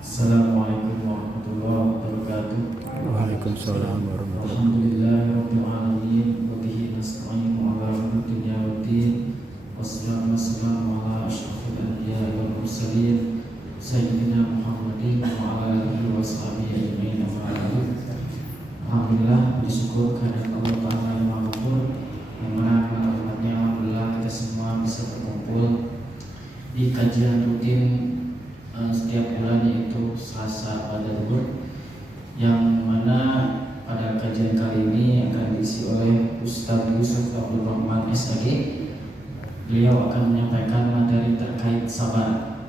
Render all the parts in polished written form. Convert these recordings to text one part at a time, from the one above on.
Assalamualaikum warahmatullahi wabarakatuh. Waalaikumsalam warahmatullahi Alhamdulillahirabbil alamin wa bihi nasta'inu ala umuri dunya waddin. Wassalatu wassalamu ala asyrofil anbiya'i wal mursalin sayyidina Muhammadin wa ala alihi wa sahbihi ajmain amma ba'du. Alhamdulillah, bersyukur kehadirat Allah Ta'ala yang Maha Ghafur, yang mana rahmatnya alhamdulillah kita semua bisa berkumpul di kajian rutin setiap bulan, yaitu Selasa pada Zuhur, yang mana pada kajian kali ini akan diisi oleh Ustaz Yusuf Abdul Rahman SAG. Beliau akan menyampaikan materi terkait sabar,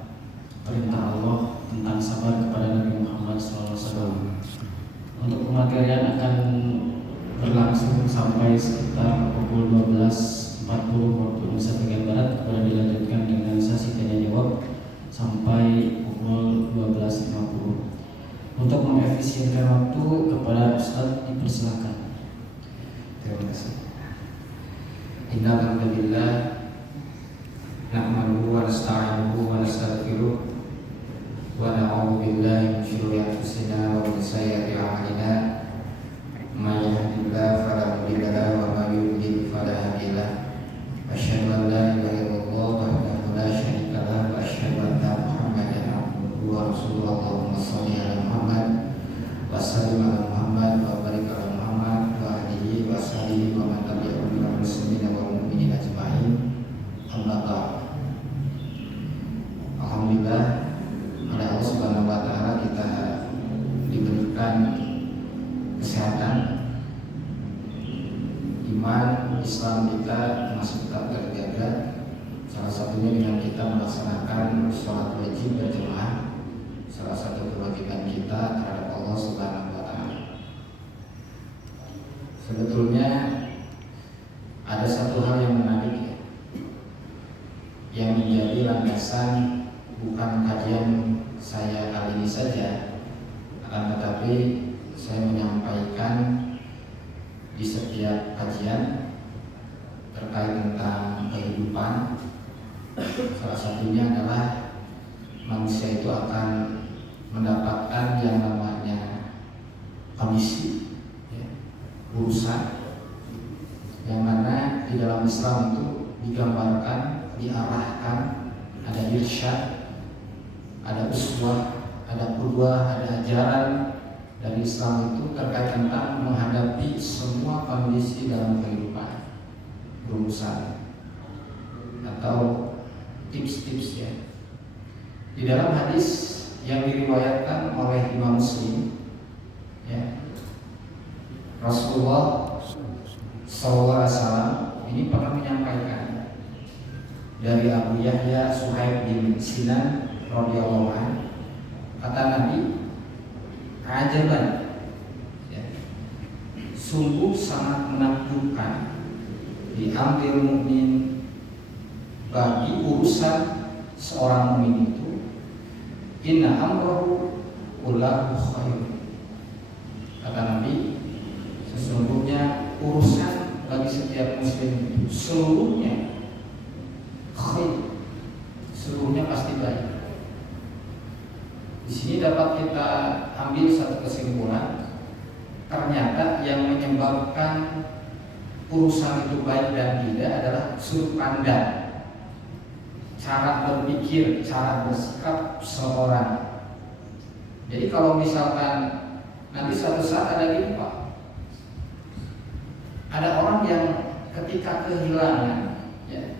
perintah Allah tentang sabar kepada Nabi Muhammad SAW. Untuk pematerian akan berlangsung sampai sekitar pukul 12.40 waktu Indonesia bagian Barat, kemudian dilanjutkan dengan sesi tanya jawab sampai pukul 12.50. Untuk mengefisienkan waktu, kepada Ustaz dipersilakan. Terima kasih. Innal hamdalillah nahmaduhu wa nasta'inuhu wa nastaghfiruh wa na'udzu billahi min shururi anfusina wa min sayyiati a'malina. May yahdihillahu fala mudilla lahu wa may yudlil fala hadiya lahu. Asyhadu an la ilaha illallah wahdahu la syarika lahu wa asyhadu anna Muhammadan abduhu wa rasuluhu. Allahumma shalli ala Muhammad wa sallim ala Muhammad wa barik ala Muhammad wa alihi wa sahbihi wa man tabi'ahum minal muslimin wal mu'minin ajma'in. Amma ba'd. Alhamdulillah, oleh Allah Subhanahu wa taala kita diberikan kesehatan, iman, Islam kita masih tetap terjaga. Salah satunya dengan kita melaksanakan sholat wajib berjamaah, salah satu kewajiban kita terhadap Allah Subhanahu wa taala. Sebetulnya ada satu hal yang menarik ya, yang menjadi landasan bukan kajian saya kali ini saja, akan tetapi saya menyampaikan di setiap kajian terkait tentang kehidupan. Salah satunya adalah manusia itu akan mendapatkan yang namanya kondisi ya, urusan, yang mana di dalam Islam itu digambarkan, diarahkan, ada irsyad, ada uswah, ada qudwah, ada ajaran dari Islam itu terkait tentang menghadapi semua kondisi dalam kehidupan, urusan atau tips-tips ya. Di dalam hadis yang diriwayatkan oleh Imam Muslim ya, Rasulullah SAW ini pernah menyampaikan dari Abu Yahya Suhaib bin Sinan radhiyallahu anhu, kata Nabi, ajaban ya, sungguh sangat menakjubkan di amril mukmin, bagi urusan seorang mukmin itu, inna amrahu kullahu khair. Kata Nabi, sesungguhnya urusan bagi setiap muslim itu seluruhnya khair, seluruhnya pasti baik. Di sini dapat kita ambil satu kesimpulan, ternyata yang menyebabkan urusan itu baik dan tidak adalah sudut pandang, cara berpikir, cara bersikap seorang. Jadi kalau misalkan nanti suatu saat ada gini Pak, ada orang yang ketika kehilangan ya,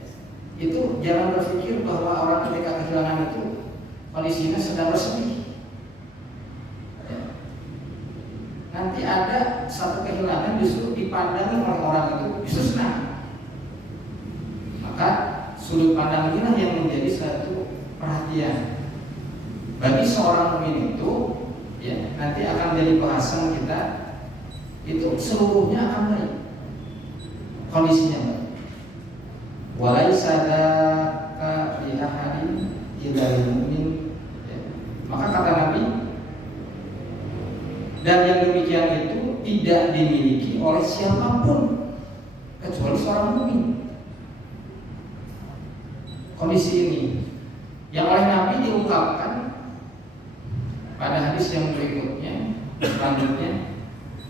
itu jangan berpikir bahwa orang ketika kehilangan itu kondisinya sedang bersedih ya. Nanti ada satu kehilangan justru dipandang oleh orang itu justru senang. Maka sudut pandang inilah yang menjadi satu perhatian bagi seorang mukmin itu ya. Nanti akan menjadi bahasan kita, itu seluruhnya akan baik, kondisinya baik. Walaisa dzaka li ahadin illa lil mu'min ya. Maka kata Nabi, dan yang demikian itu tidak dimiliki oleh siapapun kecuali seorang mukmin. Kondisi ini yang oleh Nabi diungkapkan pada hadis yang berikutnya. Selanjutnya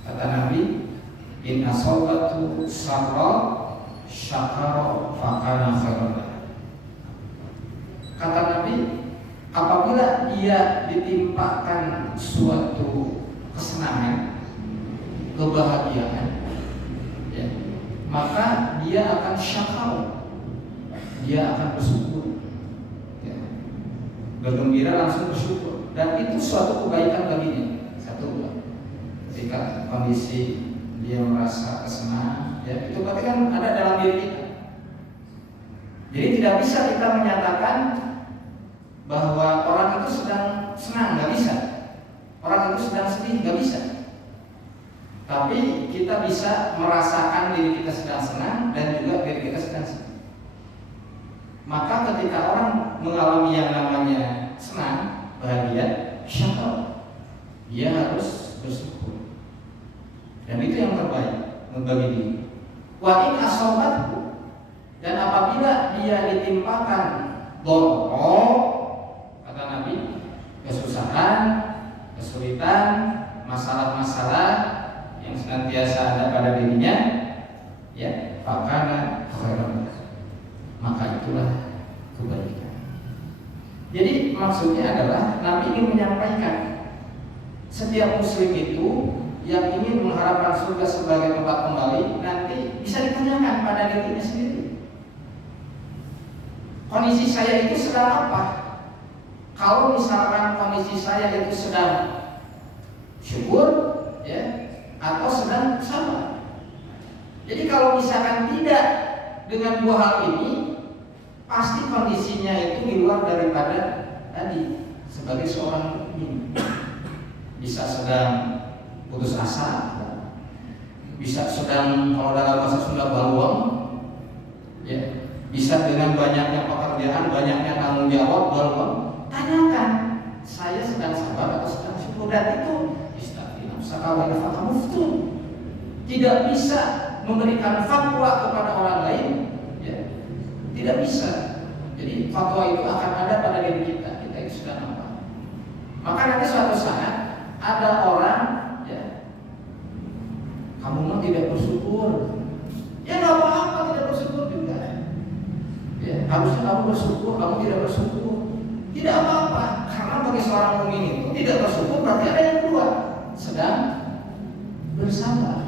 kata Nabi, in asobatu sarra syakara fakana khairan. Kata Nabi, apabila dia ditimpakan suatu kesenangan, kebahagiaan, ya, maka dia akan syakar, dia akan bersyukur, ya, bergembira langsung bersyukur, dan itu suatu kebaikan baginya. Satu, ketika kondisi dia merasa kesenangan, ya, itu berarti kan ada dalam diri kita. Jadi tidak bisa kita menyatakan bahwa orang itu sedang senang, nggak bisa. Orang itu sedang sedih, nggak bisa. Tapi kita bisa merasakan diri kita sedang senang dan juga diri kita sedang sedih. Maka ketika orang mengalami yang namanya senang, bahagia, syukur, dia harus bersyukur. Dan itu yang terbaik bagi diri. Wa in asobatku, dan apabila dia ditimpakan dharra, kata Nabi, kesusahan, kesulitan, masalah-masalah yang senantiasa ada pada dirinya, ya, fakana khairan, maka itulah kebaikan. Jadi maksudnya adalah Nabi ingin menyampaikan setiap muslim itu yang ingin mengharapkan surga sebagai tempat kembali nanti bisa ditanyakan pada dirinya sendiri. Kondisi saya itu sedang apa? Kalau misalkan kondisi saya itu sedang syukur, ya, atau sedang sabar. Jadi kalau misalkan tidak dengan dua hal ini, pasti kondisinya itu di luar daripada tadi sebagai seorang mukmin. Bisa sedang putus asa, bisa sedang, kalau dalam bahasa Sunda, baluang, ya, bisa dengan banyaknya pekerjaan, banyaknya tanggung jawab, baluang. Tanyakan, saya sedang sabar atau sedang syukur, dan itu tidak bisa memberikan fatwa kepada orang lain, ya, tidak bisa. Jadi fatwa itu akan ada pada diri kita itu sedang apa. Maka nanti suatu saat ada orang, ya, kamu mah tidak bersyukur, ya nggak apa-apa tidak bersyukur juga, ya, harusnya kamu bersyukur, kamu tidak bersyukur, tidak apa-apa, karena bagi seorang mukmin itu tidak bersyukur berarti ada yang kedua, sedang bersabar.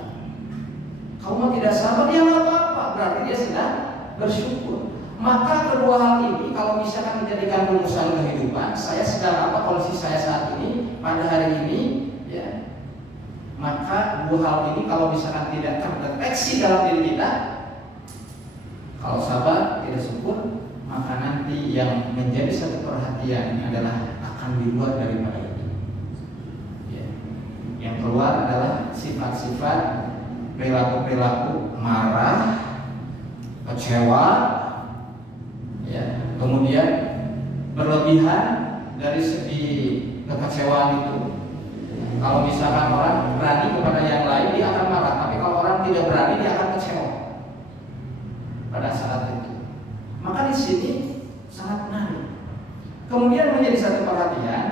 Kamu tidak sabar, dia nggak apa-apa, berarti dia sedang bersyukur. Maka kedua hal ini kalau misalkan menjadikan rumusan kehidupan, saya sedang apa, kondisi saya saat ini pada hari ini, ya, maka dua hal ini kalau misalkan tidak terdeteksi dalam diri kita, kalau sabar tidak syukur, maka nanti yang menjadi satu perhatian adalah akan di luar daripada itu. Yang keluar adalah sifat-sifat, perilaku-perilaku marah, kecewa, ya, kemudian berlebihan dari segi kekecewaan itu. Kalau misalkan orang berani kepada yang lain, dia akan marah, tapi kalau orang tidak berani, dia akan kecewa pada saat itu. Maka di sini sangat menarik. Kemudian menjadi satu perhatian,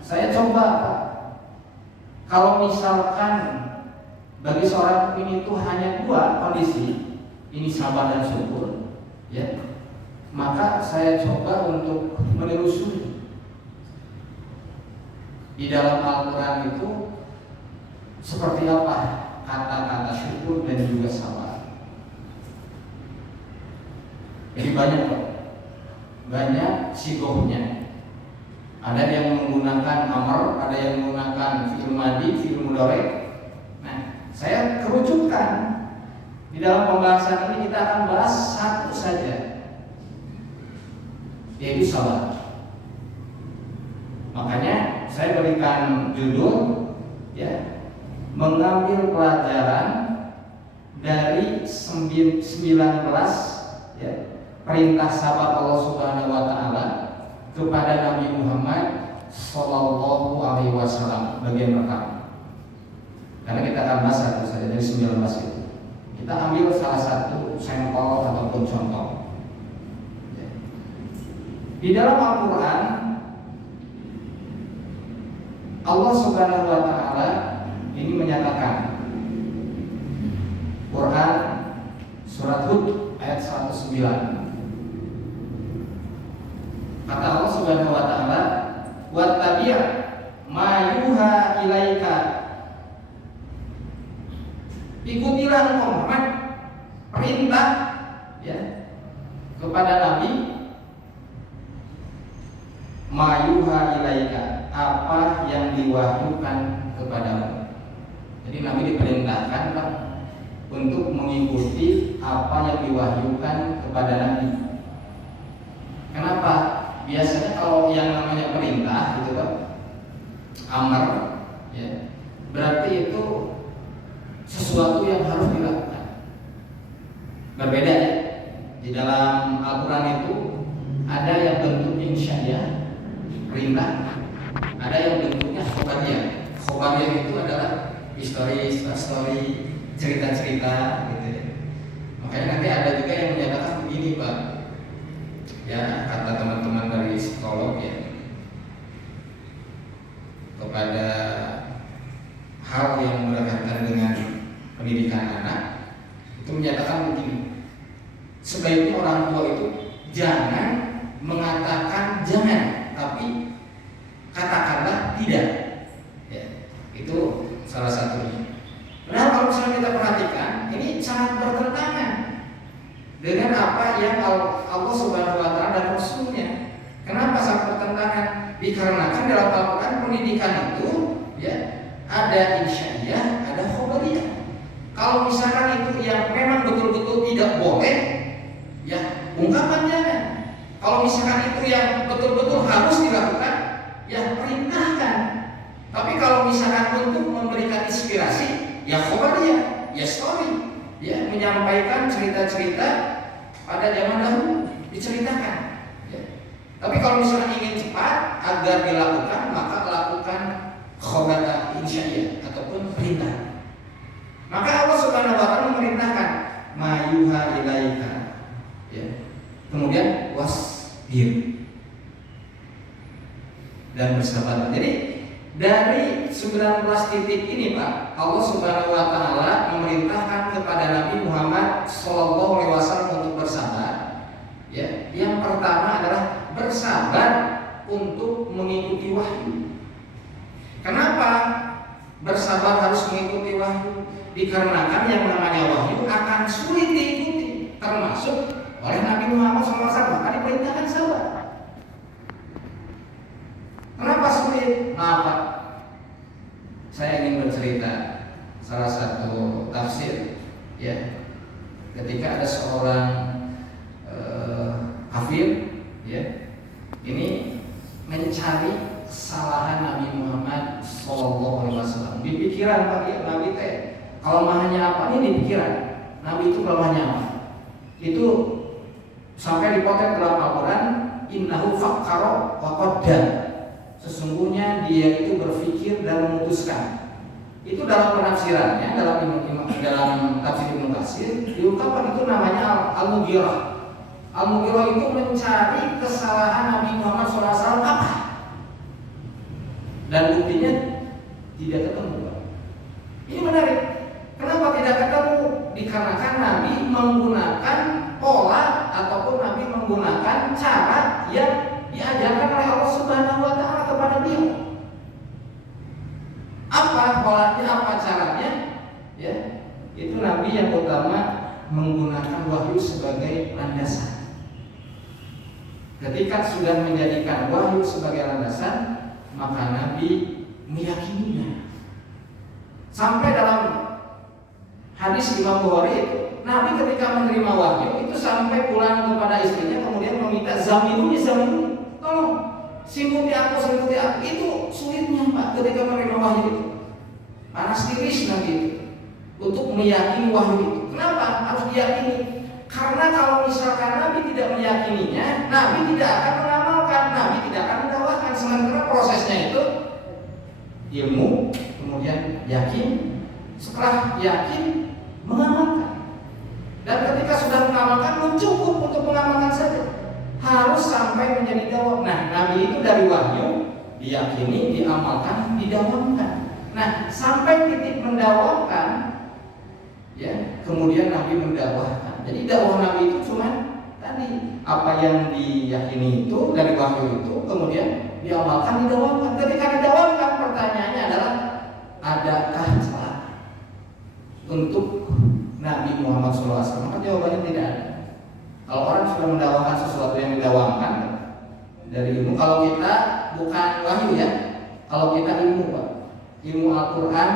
saya coba, kalau misalkan bagi seorang mukmin itu hanya dua kondisi, ini sabar dan syukur, ya, maka saya coba untuk menelusuri di dalam Al-Quran itu seperti apa kata-kata syukur dan juga sabar. Jadi banyak sigohnya. Ada yang menggunakan amar, ada yang menggunakan fi'il madhi, fi'il mudhari'. Nah, saya kerucutkan. Di dalam pembahasan ini kita akan bahas satu saja, yaitu sabar. Makanya saya berikan judul, ya, mengambil pelajaran dari 19, ya, perintah sabar Allah Subhanahu wa taala kepada Nabi Muhammad sallallahu alaihi wasallam bagian pertama. Karena kita akan bahas satu saja dari 19 itu. Kita ambil salah satu sampel ataupun contoh. Di dalam Al-Quran Allah Subhanahu wa Ta'ala ini menyatakan, Quran surat Hud ayat 109, kata Allah Subhanahu wa Ta'ala, wattabi' ma yuha ilaika, ikutilah engkau Muhammad perintah ya kepada Nabi, ma yuha ilaika, apa yang diwahyukan kepadamu. Jadi Nabi diperintahkan Pak untuk mengikuti apa yang diwahyukan kepada Nabi. Kenapa? Biasanya kalau yang namanya perintah gitu Pak, amar ya, berarti itu sesuatu yang harus dilakukan. Berbeda ya. Di dalam Al-Quran itu ada yang bentuknya insya'iyah, perintah, ada yang bentuknya khobariyah. Khobariyah itu adalah story, cerita-cerita gitu ya. Makanya nanti ada juga yang menyatakan begini Pak, ya kata teman-teman dari psikolog ya, kepada hal yang berkaitan dengan pendidikan anak, itu menyatakan begini, sebaiknya orang tua itu jangan mengatakan jangan, tapi katakanlah tidak ya, itu salah satunya. Padahal kalau misalnya kita perhatikan, ini sangat bertentangan dengan apa yang Allah Subhanahu wa Ta'ala dan Rasulnya. Kenapa sangat bertentangan? Dikarenakan dalam Al-Quran pendidikan itu ya ada insya'iyah, ada khobariyah. Kalau misalkan itu yang memang betul-betul tidak boleh, ya ungkapan jangan. Kalau misalkan itu yang betul-betul harus dilakukan, ya perintahkan. Tapi kalau misalkan untuk memberikan inspirasi, ya khobariyah, ya story, ya menyampaikan cerita-cerita pada zaman dahulu diceritakan. Ya. Tapi kalau misalkan ingin cepat agar dilakukan, maka lakukan khobariyah insya'iyah ataupun perintah. Maka Allah Subhanahu wa Ta'ala memerintahkan mayuha ilaika, ya. Kemudian wasbir, dan bersabar. Jadi dari 19 titik ini Pak, Allah Subhanahu wa Ta'ala memerintahkan kepada Nabi Muhammad SAW untuk bersabar. Ya, yang pertama adalah bersabar untuk mengikuti wahyu. Kenapa bersabar harus mengikuti wahyu? Dikarenakan yang namanya wahyu akan sulit diikuti, termasuk oleh Nabi Muhammad SAW. Maka diperintahkan sabar. Kenapa sulit? Maaf Pak, saya ingin bercerita salah satu tafsir ya, ketika ada seorang hafid ya, ini mencari kesalahan Nabi Muhammad SAW di pikiran Pak ya, Nabi teh kelemahannya apa nih di pikiran Nabi itu, kelemahannya apa itu, sampai dipotret dalam Al-Quran, innahu fakkara wa qaddar, sesungguhnya dia itu berpikir dan memutuskan. Itu dalam penafsirannya, dalam tafsir Ibnu Katsir diungkapkan itu namanya Al-Mughirah. Al-Mughirah itu mencari kesalahan Nabi Muhammad SAW apa, dan buktinya tidak ketemu. Ini menarik. Kenapa tidak ketemu? Dikarenakan Nabi menggunakan pola ataupun Nabi menggunakan cara yang diajarkan oleh Allah Subhanahu wa Ta'ala kepada beliau. Apa polanya, apa caranya? Ya, itu Nabi yang utama menggunakan wahyu sebagai landasan. Ketika sudah menjadikan wahyu sebagai landasan, maka Nabi meyakininya. Sampai dalam hadis Imam Bukhari itu, Nabi ketika menerima wahyu itu sampai pulang kepada istrinya, kemudian meminta zamiluni, tolong selimuti aku. Itu sulitnya Pak ketika menerima wahyu itu. Panas tiris Nabi itu untuk meyakini wahyu itu. Kenapa harus diyakini? Karena kalau misalkan Nabi tidak meyakininya, Nabi tidak akan mengamalkan, Nabi tidak akan mendakwahkan. Sementara prosesnya itu ilmu, kemudian yakin, setelah yakin mengamalkan. Dan ketika sudah mengamalkan, cukup untuk mengamalkan saja, harus sampai menjadi diyakini, diamalkan, didawamkan. Nah, sampai titik mendawamkan, ya, kemudian Nabi mendakwahkan. Jadi dakwah Nabi itu cuma tadi apa yang diyakini itu dari wahyu itu kemudian diamalkan, didawamkan. Ketika didawamkan, pertanyaannya adalah adakah celah untuk Nabi Muhammad SAW? Maka jawabannya tidak ada. Kalau orang sudah mendawamkan sesuatu yang didawamkan dari ilmu, kalau kita bukan wahyu ya, kalau kita ilmu Pak, ilmu Al-Quran,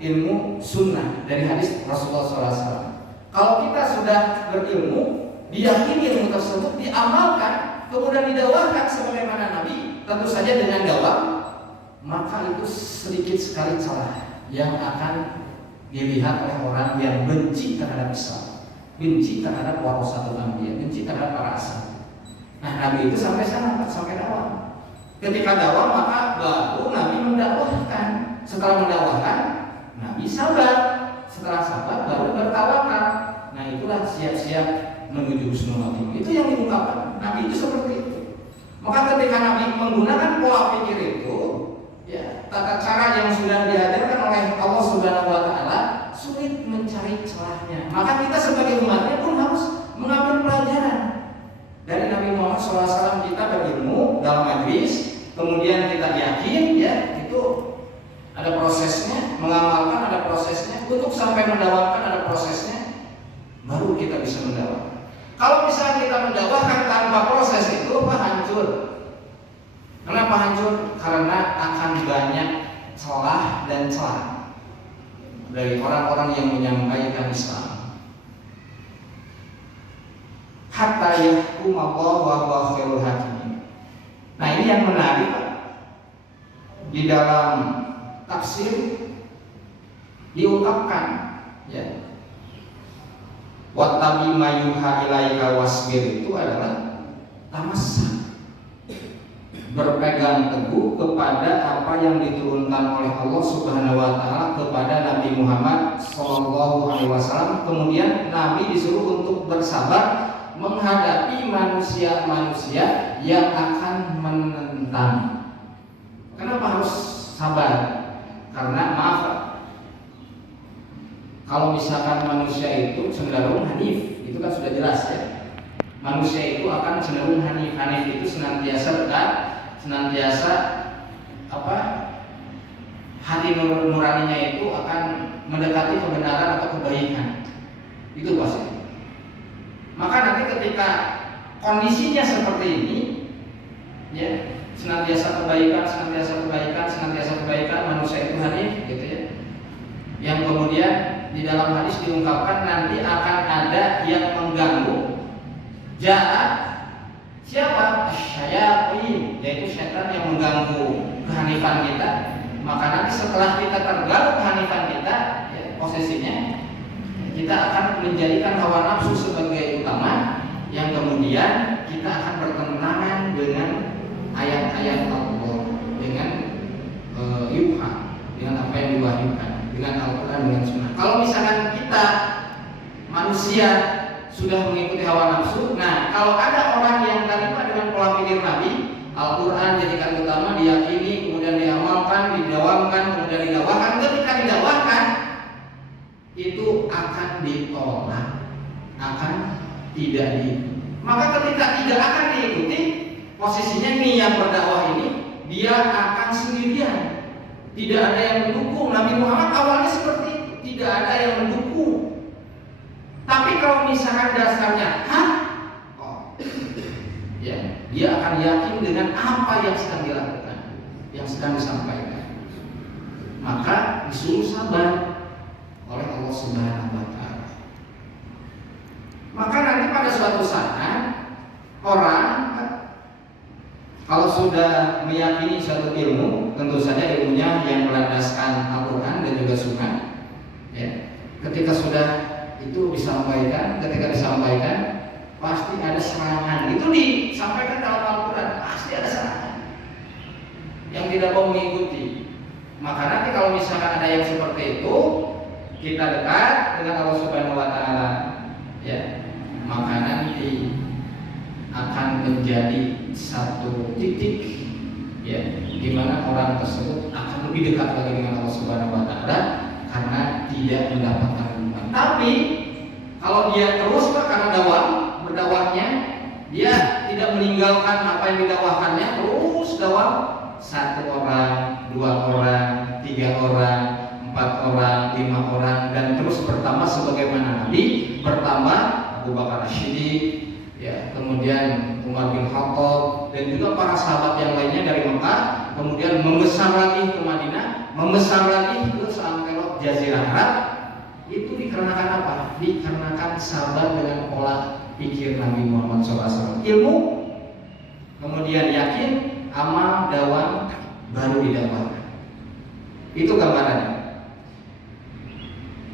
ilmu sunnah dari hadis Rasulullah SAW. Kalau kita sudah berilmu, diyakini ilmu tersebut, diamalkan, kemudian didakwahkan sebagaimana Nabi, tentu saja dengan dakwah, maka itu sedikit sekali celah yang akan dilihat oleh orang yang benci terhadap Islam, benci terhadap warasatul anbiya, benci terhadap para sahabat. Nah, Nabi itu sampai sana, sampai dakwah. Ketika dakwah maka baru Nabi mendakwahkan. Setelah mendakwahkan, Nabi sabar. Setelah sabar baru bertawakal. Nah, itulah siap-siap menuju husnul khotimah. Itu yang diungkapkan. Nabi itu seperti itu. Maka ketika Nabi menggunakan pola pikir itu, ya, tata cara yang sudah dihadirkan oleh Allah Subhanahu wa taala, sulit mencari celahnya. Maka kita sebagai umatnya pun harus mengambil pelajaran dari Nabi Muhammad SAW. Kita berilmu dalam majlis, kemudian kita yakin, ya, itu ada prosesnya, mengamalkan ada prosesnya, untuk sampai mendawamkan ada prosesnya, baru kita bisa mendawamkan. Kalau misalnya kita mendawamkan tanpa proses itu, hancur. Kenapa hancur? Karena akan banyak celah dan celah dari orang-orang yang menyampaikan Islam. Hatta yahkum Allah wa huwa khairul hakimin. Nah, ini yang menarik Pak. Di dalam tafsir diungkapkan, ya, wattabi mayuha ilaika wasbir, itu adalah tamassak, berpegang teguh kepada apa yang diturunkan oleh Allah Subhanahu wa taala kepada Nabi Muhammad sallallahu alaihi wasallam. Kemudian Nabi disuruh untuk bersabar menghadapi manusia-manusia yang akan menentang. Kenapa harus sabar? Karena maaf, kalau misalkan manusia itu cenderung hanif, itu kan sudah jelas ya. Manusia itu akan cenderung hanif. Hanif itu senantiasa dekat, senantiasa hati nuraninya itu akan mendekati kebenaran atau kebaikan. Itu pasti. Maka nanti ketika kondisinya seperti ini, ya, senantiasa kebaikan, manusia itu hanif, gitu ya. Yang kemudian di dalam hadis diungkapkan nanti akan ada yang mengganggu. Jahat siapa? Syayatin, yaitu setan yang mengganggu kehanifan kita. Maka nanti setelah kita terganggu kehanifan kita, ya, posisinya kita akan menjadikan hawa nafsu sebagai utama, yang kemudian kita akan bertentangan dengan ayat-ayat Allah, dengan yuha, dengan apa yang diwahyukan, dengan Al-Quran, dengan Sunnah. Kalau misalkan kita manusia sudah mengikuti hawa nafsu, nah kalau ada orang yang terima dengan pola pikir Nabi, Al-Quran jadikan utama, diyakini, kemudian diamalkan, didawamkan, kemudian didakwahkan. Ketika didakwahkan, itu akan ditolak, akan tidak diikuti. Maka ketika tidak akan diikuti, posisinya nih yang berdakwah ini, dia akan sendirian. Tidak ada yang mendukung. Nabi Muhammad awalnya seperti itu, tidak ada yang mendukung. Tapi kalau misalkan dasarnya ya, dia akan yakin dengan apa yang sedang dilakukan, yang sedang disampaikan. Maka disuruh sabar oleh Allah Subhanahu wa taala. Maka nanti pada suatu saat orang kalau sudah meyakini suatu ilmu, tentu saja ilmunya yang berlandaskan Al-Quran dan juga Sunnah, ya. Ketika sudah itu disampaikan, pasti ada serangan. Itu disampaikan dalam Al-Quran, pasti ada serangan yang tidak mau mengikuti. Maka nanti kalau misalkan ada yang seperti itu, kita dekat dengan Allah Subhanahu wa taala, ya, maka nanti akan menjadi satu titik ya, di mana orang tersebut akan lebih dekat lagi dengan Allah Subhanahu wa taala karena tidak mendapatkan hubungan. Tapi kalau dia terus karena berdakwahnya, dia tidak meninggalkan apa yang didakwahkannya, terus dakwah 1 orang, 2 orang, 3 orang, 4 orang, 5 orang, dan terus bertambah sebagaimana Nabi bertambah Abu Bakar As-Siddiq, ya, kemudian Umar bin Khattab dan juga para sahabat yang lainnya dari Mekah, kemudian membesar lagi ke Madinah, membesar lagi ke seantero Jazirah Arab. Itu dikarenakan apa? Dikarenakan sabar dengan pola pikir Nabi Muhammad SAW. Ilmu, kemudian yakin, amal, dakwah, baru didakwahkan. Itu gambarannya.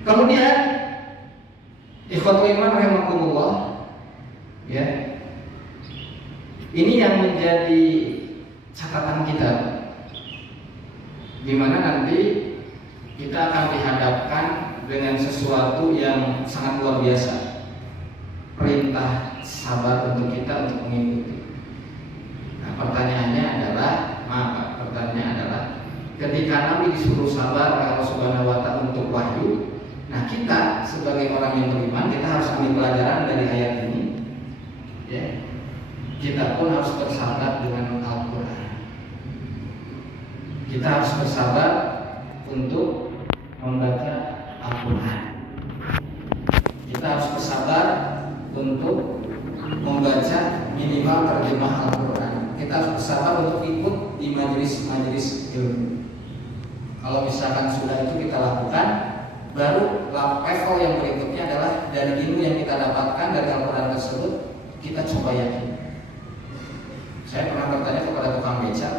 Kemudian ikhwatul iman rahimakumullah, ya, ini yang menjadi catatan kita, di mana nanti kita akan dihadapkan dengan sesuatu yang sangat luar biasa. Perintah sabar untuk kita untuk mengikuti. Nah, pertanyaannya adalah, ketika Nabi disuruh sabar oleh Allah Subhanahu wa taala untuk wahyu, nah kita sebagai orang yang beriman, kita harus ambil pelajaran dari ayat ini. Ya. Kita pun harus bersabar dengan Al-Quran. Kita harus bersabar untuk membaca Al-Quran. Kita harus bersabar untuk membaca minimal terjemah Al-Quran. Kita harus bersabar untuk ikut di majelis-majelis ilmu. Kalau misalkan sudah itu kita lakukan, baru level yang berikutnya adalah dari ilmu yang kita dapatkan dari Al-Quran tersebut, kita coba yakin. Saya pernah bertanya kepada tukang beca,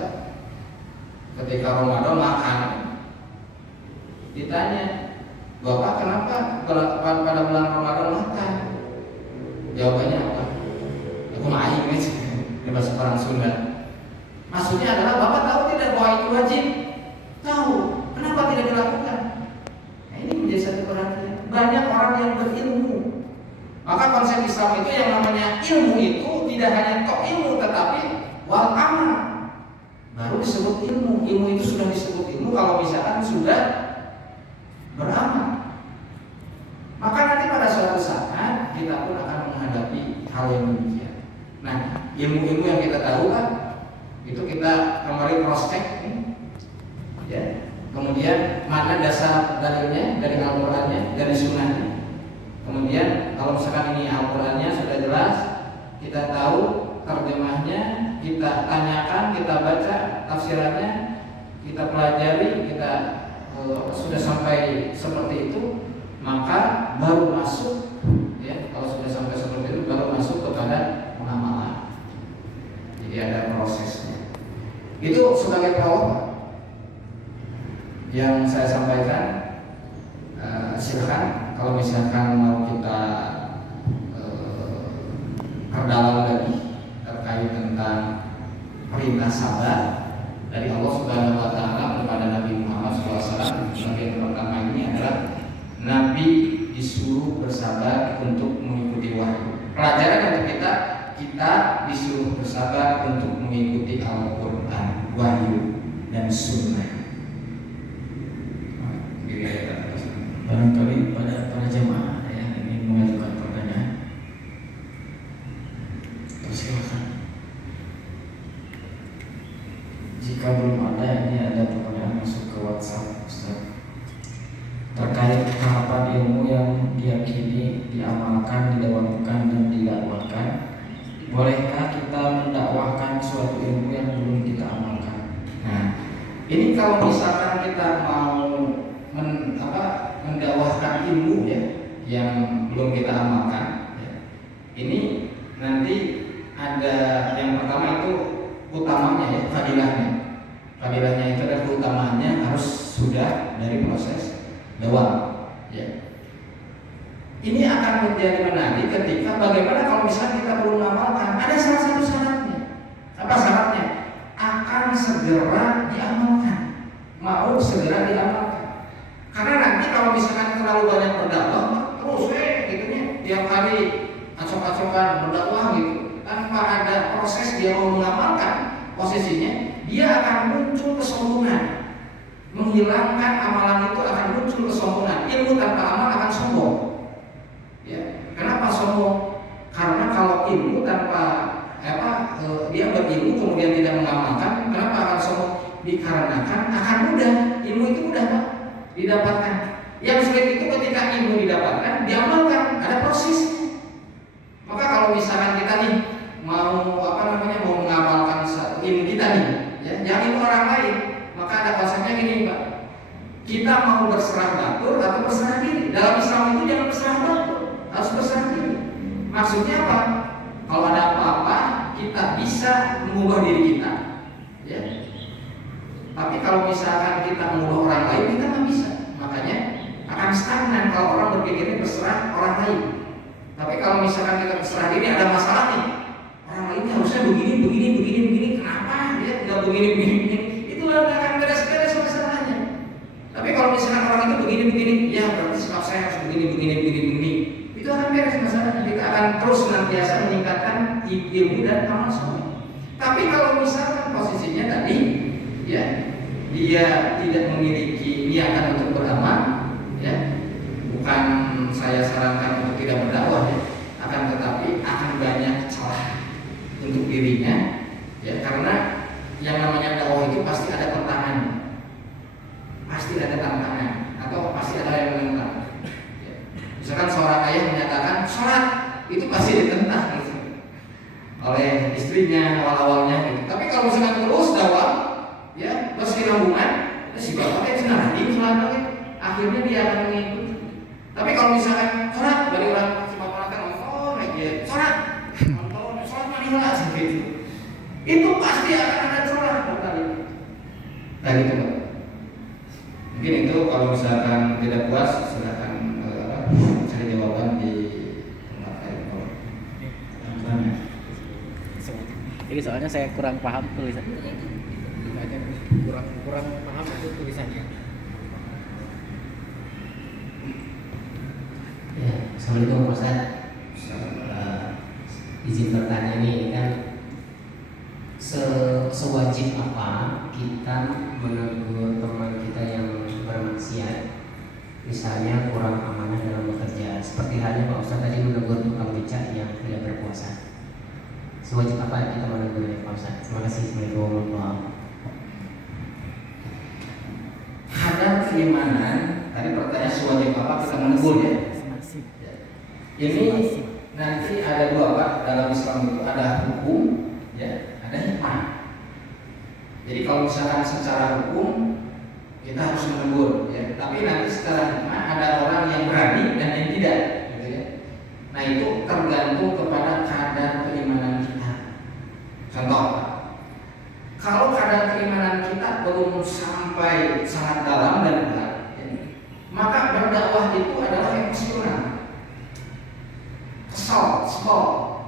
ketika Ramadan makan, ditanya, Bapak kenapa pada bulan Ramadan makan? Jawabannya apa? Aku main nih, ini bahasa orang Sunda. Maksudnya adalah, Bapak tahu tidak bahwa itu wajib? Tahu. Kenapa tidak dilakukan? Nah, ini menjadi satu perhatian. Banyak orang yang berilmu. Maka konsep Islam itu yang namanya ilmu itu tidak hanya tok ilmu, tetapi wal amal. Baru disebut ilmu. Ilmu itu sudah disebut ilmu kalau misalkan sudah beramal. Maka nanti pada suatu saat kita pun akan menghadapi hal yang demikian. Nah, ilmu-ilmu yang kita tahu kan, itu kita kemarin cross check, ya. Kemudian mana dasar dalilnya dari Al-Qurannya, dari Sunnahnya. Kemudian kalau misalkan ini Al-Qurannya sudah jelas, kita tahu terjemahnya, kita tanyakan, kita baca tafsirannya, kita pelajari, kita sudah sampai seperti itu, maka baru masuk, ya, kalau sudah sampai seperti itu baru masuk kepada pengamalan. Jadi ada prosesnya. Itu sebagai pelawak yang saya sampaikan. Silakan kalau misalkan mau kita perdalam lagi terkait tentang perintah sabar dari Allah Subhanahu wa taala kepada Nabi Muhammad SAW. Bagian pertama ini adalah Nabi disuruh bersabar untuk mengikuti wahyu. Pelajaran untuk kita disuruh bersabar untuk mengikuti Al-Quran, wahyu dan sunnah. Barangkali pada para jemaah yang ingin mengajukan pertanyaan, silakan. Jika belum ada, ini ada pertanyaan masuk ke WhatsApp, Ustaz, terkait tahapan ilmu yang diyakini, diamalkan, didakwahkan dan didakwahkan. Bolehkah kita mendakwahkan suatu ilmu yang belum kita amalkan? Nah, ini kalau misalkan kita mau mendakwahkan ilmu, ya, yang belum kita amalkan, ya, ini nanti ada yang pertama itu utamanya, ya, fadilahnya. Fadilahnya itu adalah keutamaannya harus sudah dari proses dakwah, ya. Ini akan menjadi menarik ketika bagaimana kalau misalnya kita belum mengamalkan. Ada salah satu syaratnya. Apa syaratnya? Akan segera diamalkan. Mau segera diamalkan. Karena nanti kalau misalkan terlalu banyak berdakwah, terus gitunya tiap hari acok-acokan berdakwah gitu, tanpa ada proses dia mau mengamalkan, posisinya dia akan muncul kesombongan. Menghilangkan amalan itu akan muncul kesombongan. Ilmu tanpa amal akan sombong. Ya, kenapa sombong? Karena kalau ilmu tanpa dia berilmu kemudian tidak mengamalkan, kenapa akan sombong? Dikarenakan akan mudah. Ilmu itu mudah Pak didapatkan. Yang sulit itu ketika ilmu didapatkan, diamalkan, ada prosesnya. Maka kalau misalkan kita nih mau mengamalkan ilmu kita nih, ya, yang ilmu orang lain, maka ada konsepnya gini Pak. Kita mau berserah batur atau berserah diri. Dalam Islam itu jangan berserah batur, harus berserah diri. Maksudnya apa? Kalau ada apa-apa, kita bisa mengubah diri kita, ya. Tapi kalau misalkan kita mengubah orang lain, kita nggak bisa. Makanya akan stagnan kalau orang berpikirnya berserah orang lain. Tapi kalau misalkan kita berserah diri, ada masalah nih. Orang lainnya harusnya begini. Kenapa dia nggak begini? Itu nggak akan beres-beres masalahnya. Tapi kalau misalkan orang itu begini, ya berarti sebab saya harus begini. Itu akan beres masalahnya. Kita akan terus senantiasa meningkatkan ilmu dan amal soleh. Tapi kalau misalkan posisinya tadi, ya, dia tidak memiliki niatan untuk beramal, ya, bukan saya sarankan untuk tidak berdakwah, ya, akan tetapi akan banyak celah untuk dirinya, ya, karena yang namanya dakwah itu pasti ada tantangan, atau pasti ada yang menentang. Ya. Misalkan seorang ayah menyatakan sholat itu pasti ditentang gitu, oleh istrinya awal-awalnya gitu. Tapi kalau misalkan terus dakwah, ya, terus dirambungan, si bapaknya senang hati sholat lagi, akhirnya dia akan mengikuti. Tapi kalau misalkan sholat dari orang si bapak akan nonton aja, sholat manilah seperti itu pasti akan ada celah kali. Nah gitu Pak. Mungkin itu kalau misalkan tidak puas silakan cari jawaban di tempat lain. Ini soalnya saya kurang paham tulisan. Kurang paham itu tulisannya. Ya, Assalamualaikum Pak Ustaz. Izin bertanya ini kan, sewajib apa kita menegur teman kita yang bermaksiat, misalnya kurang amanah dalam bekerja, seperti halnya Pak Ustaz tadi menegur tukang becak yang tidak berpuasa. Sewajib apa kita menegurnya Pak Ustaz? Terima kasih. Assalamualaikum warahmatullahi wabarakatuh. Kadar keimanan, tadi pertanyaan sewajib apa kita menegur, ya. Ini nanti ada dua Pak dalam Islam itu, ada hukum, ya, ada hikmah. Jadi kalau misalkan secara hukum kita harus menegur, ya, tapi nanti secara hikmah ada orang yang berani dan yang tidak, gitu ya. Nah itu tergantung kepada kadar keimanan kita. Contoh, kalau kadar keimanan kita belum sampai sangat dalam dan berat, ya, maka berdakwah itu adalah emosional. Kesal.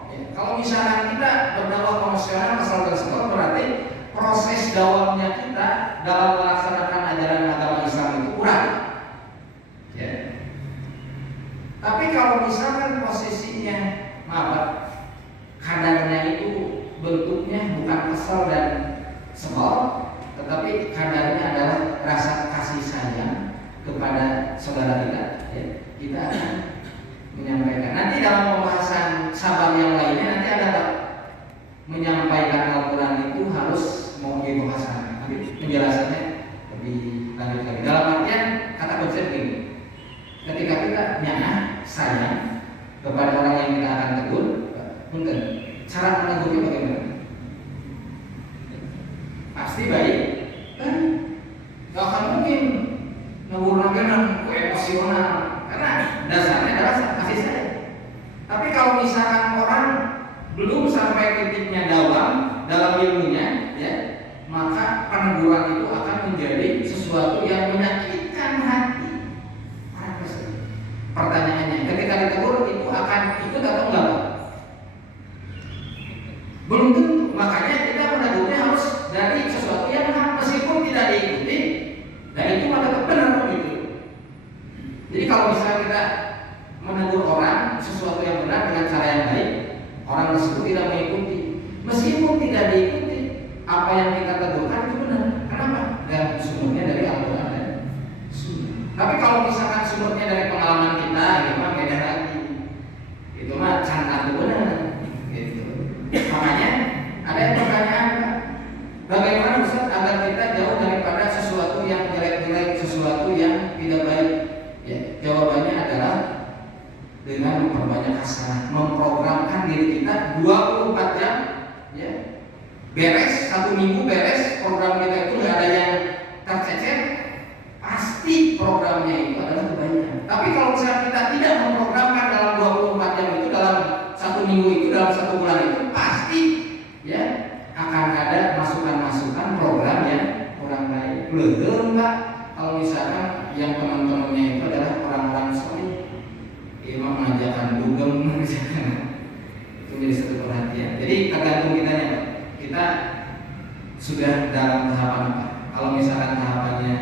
Ya. Kalau misalkan kita berdakwah emosional, kesal dan sebel, berarti proses dakwahnya kita dalam melaksanakan ajaran agama Islam itu kurang. Ya. Tapi kalau misalkan posisinya, kadarnya itu bentuknya bukan kesal dan sebel, tetapi kadarnya adalah rasa kasih sayang kepada saudara kita, ya, kita akan menyampaikan. Nanti dalam pembahasan sabar yang lainnya nanti ada menyampaikan Al-Quran itu harus mau dibahas. Nanti penjelasannya lebih lanjut lagi. Dalam artian kata konsep ini, ketika kita nyana sayang kepada orang yang kita akan tegur, mungkin cara menegurnya bagaimana? Pasti baik, kan? Gak akan mungkin negur-negur emosional, karena dasarnya adalah kasih sayang. Tapi kalau misalkan orang belum sampai titiknya dalam ilmunya, ya, maka peneguran itu akan menjadi sesuatu yang menyakitkan hati orang tersebut. Pertanyaannya, ketika ditegur itu akan ikut atau enggak? Belum tentu. Makanya kita menegurnya harus dari sesuatu yang meskipun tidak diikuti, dan itu tetap benar begitu. Jadi kalau misalnya kita menegur orang sesuatu yang benar dengan cara yang baik, orang tersebut tidak mengikuti, meskipun tidak diikuti, apa yang kita tegurkan belum Pak, kalau misalkan yang teman-temannya itu adalah orang-orang soleh, imam mengajarkan dugem misalkan, itu menjadi satu perhatian. Jadi tergantung kitanya Pak. Kita sudah dalam tahapan apa? Kalau misalkan tahapannya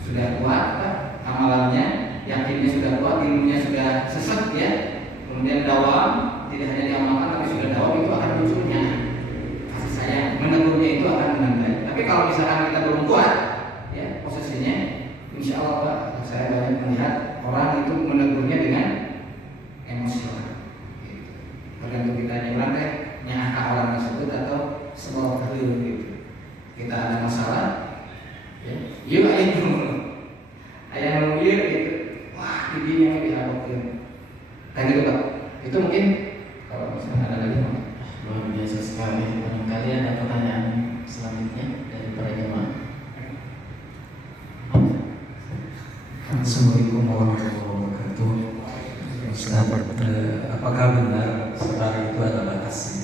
sudah kuat Pak, amalannya, yakinnya sudah kuat, ilmunya sudah sesat ya, kemudian dawam, tidak hanya diamalkan tapi sudah dawam, itu akan munculnya kasih sayang, menegurnya itu akan menandai. Tapi kalau misalkan kita belum kuat ya posisinya, insya Allah Pak, saya banyak melihat orang itu menegurnya dengan emosional gitu. Tergantung kita nyebrang teh nyangka orang tersebut atau semua hal gitu. Kita ada masalah ya, yuk ayo ayah nunggu gitu, wah ini yang diharapkan tadi itu Pak. Itu mungkin kalau misalnya ada lagi Pak. Luar biasa sekali. Barangkali ada pertanyaan selanjutnya dari para jemaah. Assalamualaikum warahmatullahi wabarakatuh. Ustaz, apakah benar sabar itu ada batasnya?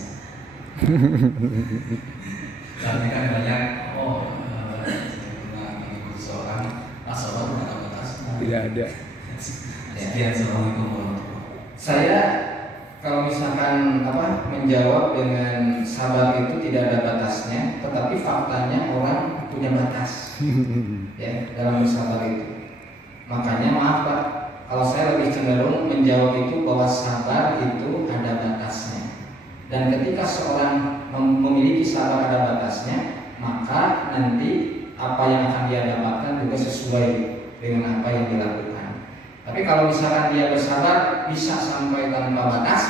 Karena kan banyak pernah mengikuti seorang sabar ada batasnya. Tidak ada. Sekian, assalamualaikum warahmatullahi wabarakatuh. Saya kalau misalkan menjawab dengan sabar itu tidak ada batasnya, tetapi faktanya orang punya batas ya dalam bersabar itu. Makanya maaf Pak, kalau saya lebih cenderung menjawab itu bahwa sabar itu ada batasnya. Dan ketika seorang memiliki sabar ada batasnya, maka nanti apa yang akan dia dapatkan juga sesuai dengan apa yang dilakukan. Tapi kalau misalkan dia bersabar bisa sampai tanpa batas,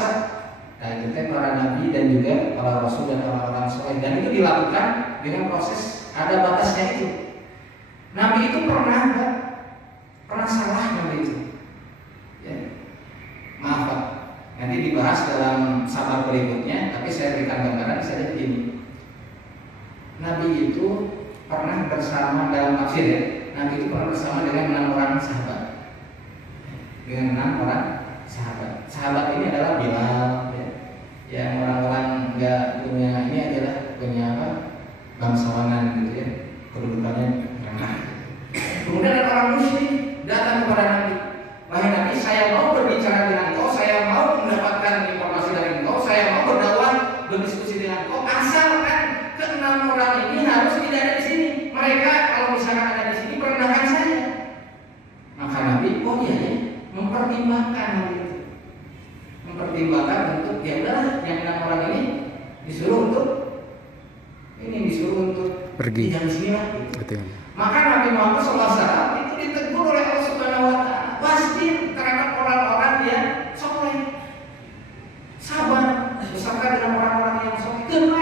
nah itu para nabi dan juga para rasul dan orang-orang soleh, dan itu dilakukan dengan proses ada batasnya itu. Nabi itu pernah salah nabi itu. Ya. Maaf Pak, nanti dibahas dalam sabar berikutnya, tapi saya berikan gambaran saja begini. Nabi itu pernah bersama dalam tafsir ya. Nabi itu pernah bersama dengan 6 orang sahabat. Dengan 6 orang sahabat. Sahabat ini adalah Bilal ya. Yang orang-orang enggak punya ini adalah punya bangsawanan gitu ya. Kedudukannya rendah. Kemudian ada orang musyrik datang kepada Nabi. Wahai Nabi, saya mau berbicara dengan engkau, saya mau mendapatkan informasi dari engkau, saya mau berdakwah, berdiskusi dengan engkau, asalkan ke-6 orang ini harus tidak ada di sini. Mereka kalau misalkan ada di sini perendahkan saya. Maka Nabi, oh iya ya, mempertimbangkan hal itu, mempertimbangkan untuk ya udahlah yang 6 orang ini disuruh untuk pergi. Yang sini lah. Betul. Maka Nabi Muhammad SAW itu ditegur oleh Allah Subhanahu Wa Taala. Wasbir terhadap orang-orang yang soleh, sabar bersama dengan orang-orang yang soleh. Kenapa?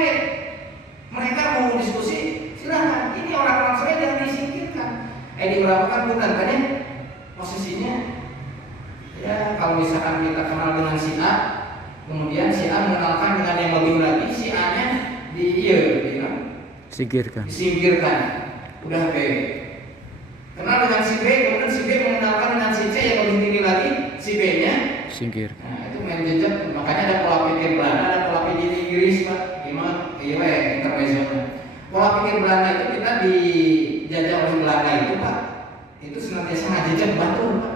Mereka mau diskusi, silakan. Ini orang-orang soleh yang disingkirkan. Diberapkan bukan kan ya? Posisinya ya kalau misalkan kita kenal dengan si A, kemudian si A mengenalkan dengan yang lebih lagi, si A-nya disingkirkan. Udah B. Kenal dengan si B, kemudian si B mengenalkan dengan si C yang lebih tinggi lagi, si B-nya singkir. Nah, itu main jejak. Makanya ada pola pikir Belanda, ada pola pikir Inggris, Pak. Gimana? Iya, intermezzonya. Pola pikir Belanda itu kita dijajah oleh Belanda itu, Pak. Itu senantiasa ngajejak batu, Pak.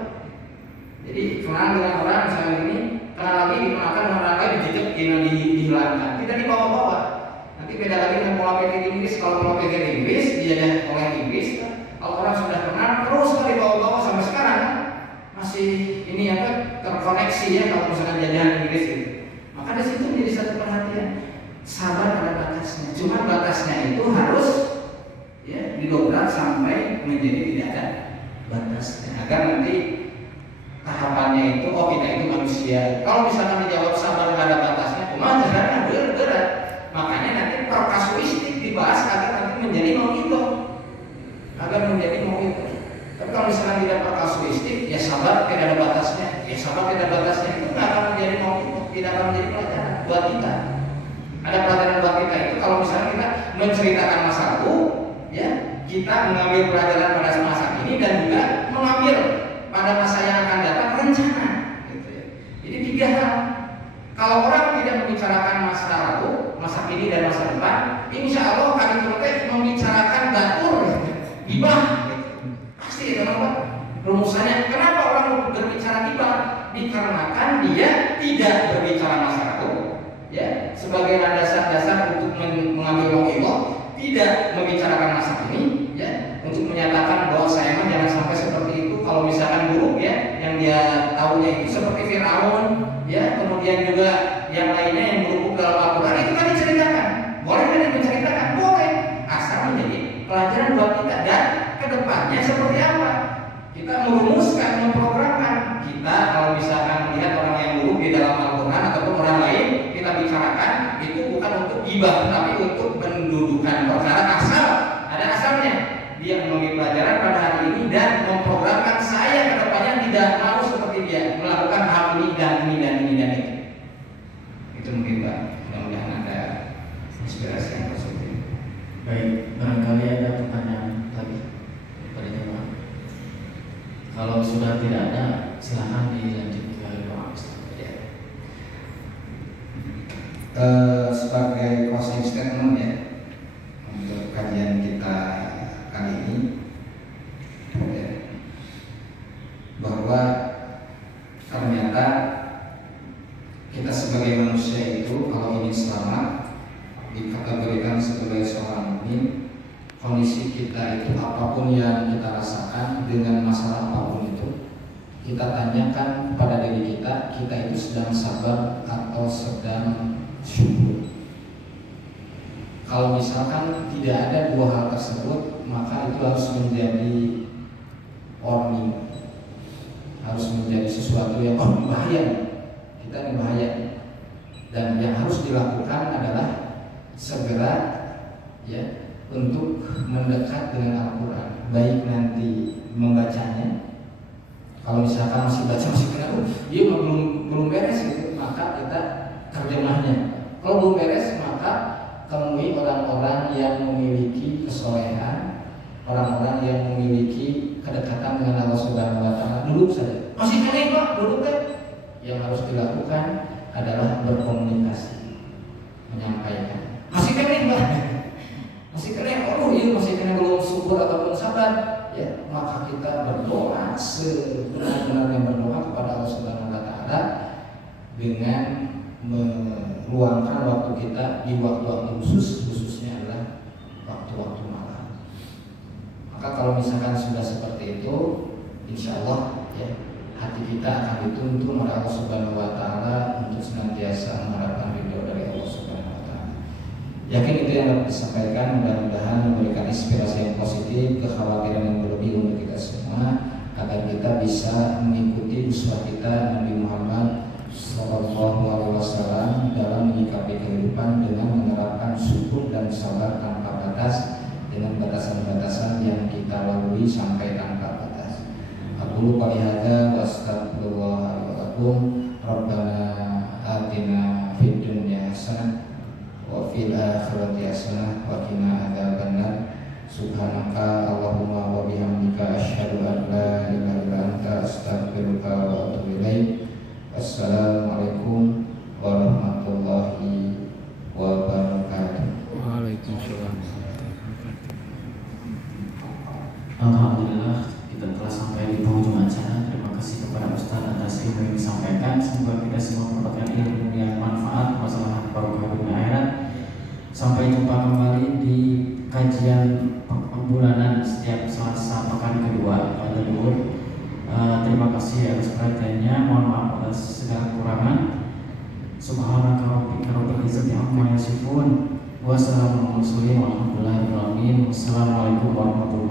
Jadi kenal dengan orang misalnya ini, kenal lagi dikenalkan dengan orang lain, dijejak, dihilangkan, tidak dibawa-bawa. Nanti beda lagi dengan pola pikir Inggris. Kalau pola pikir Inggris dijajah oleh Inggris, Pak. Kalau orang sudah kenal terus dibawa-bawa sampai sekarang, masih ini terkoneksi ya kalau misalkan jajahan Inggris gitu. Maka di situ menjadi satu perhatian. Sabar ada batasnya. Cuma batasnya itu harus ya didobrak sampai menjadi tidak ada batasnya. Agar nanti tahapannya itu kita itu manusia. Kalau misalkan dijawab sabar ada batasnya, caranya berat. Makanya nanti perkasuistik dibahas agar nanti menjadi mau'idhah. Tapi kalau misalkan tidak perkasuistik, ya sabar tidak ada batasnya. Ya sabar tidak ada batasnya itu nggak akan menjadi mau'idhah, tidak akan menjadi pelajaran buat kita. Ada pelajaran buat kita itu kalau misalnya kita menceritakan masa lalu, ya kita mengambil pelajaran pada masa ini dan juga mengambil pada masa yang akan datang rencana. Gitu ya. Jadi 3 hal. Kalau orang tidak membicarakan masa lalu, masa kini dan masa depan, insya Allah kami membicarakan dapur, gibah pelajaran buat kita dan kedepannya seperti apa. Kita merumuskan, memprogramkan. Kita kalau misalkan melihat orang yang buruk di dalam Al-Quran ataupun orang lain, kita bicarakan itu bukan untuk gibah, tapi untuk pendudukan perkara asal. Ada asalnya. Dia mengambil pelajaran pada hari ini dan memprogramkan saya kedepannya tidak mau seperti dia, melakukan hal ini dan ini dan ini dan ini. Itu mungkin Pak. Mudah-mudahan ada inspirasi yang positif. Baik, barangkali ada pertanyaan lagi pada jemaah. Kalau sudah tidak ada, silakan dilanjut ke doa. Ya. Sebagai closing statement ya untuk kajian kita kali ini, ya, bahwa ternyata kita sebagai manusia itu kalau ingin selamat dikategorikan sebagai seorang mukmin, kondisi kita itu apapun yang kita rasakan dengan masalah apapun itu, kita tanyakan pada diri kita itu sedang sabar atau sedang syukur. Kalau misalkan tidak ada dua hal tersebut, maka itu harus menjadi warning, harus menjadi sesuatu yang bahaya. Kita ini bahaya. Dan yang harus dilakukan adalah segera ya untuk mendekat dengan Al-Quran, baik nanti membacanya. Kalau misalkan masih baca masih kena, dia belum beres gitu, maka kita terjemahnya. Kalau belum beres, maka temui orang-orang yang memiliki kesolehan, orang-orang yang memiliki kedekatan dengan Allah Subhanahu Wa Taala. Duduk saja, masih kena Pak, duduk deh. Yang harus dilakukan adalah berkomunikasi, menyampaikan. Masih kena Pak, masih kena. Oh iya, masih kena, belum syukur ataupun sabar. Ya, maka kita berdoa sebenar-benarnya, berdoa kepada Allah Subhanahu Wa Taala dengan meluangkan waktu kita di waktu-waktu khususnya adalah waktu-waktu malam. Maka kalau misalkan sudah seperti itu, insya Allah ya, hati kita akan dituntun oleh Allah Subhanahu Wa Taala untuk senantiasa mengharapkan ridho dari Allah Subhanahu Wa Taala. Yakin itu yang dapat disampaikan, mudah-mudahan memberikan inspirasi yang positif, kekhawatiran yang berlebih untuk kita semua, agar kita bisa mengikuti uswah kita Nabi Muhammad Sallallahu Alaihi Wasallam dalam menyikapi kehidupan dengan menerapkan syukur dan sabar tanpa batas, dengan batasan-batasan yang kita lalui sampai tanpa batas. Aku lupa lihada wa astagfirullahaladzim. Rabbana atina fid dunya hasanah wa fil akhirati hasanah wa qina adzabannar. Subhanaka Allahumma wa bihamdika asyhadu an la ilaha illa anta astaghfiruka wa atubu ilaik. Assalamualaikum warahmatullahi wabarakatuh. Waalaikumsalam. Alhamdulillah, kita telah sampai di penghujung acara. Terima kasih kepada Ustaz atas ilmu yang disampaikan. Semoga kita semua mendapatkan ilmu yang manfaat, masalah barokah dunia akhirat. Sampai jumpa kembali di kajian bulanan setiap Selasa pekan kedua pada Duhur. Terima kasih atas perhatiannya. Mohon maaf atas segala kekurangan. Subhanaka rabbika rabbil izzati amma yasifun. Wassalamualaikum warahmatullahi wabarakatuh. Wassalamualaikum warahmatullahi wabarakatuh.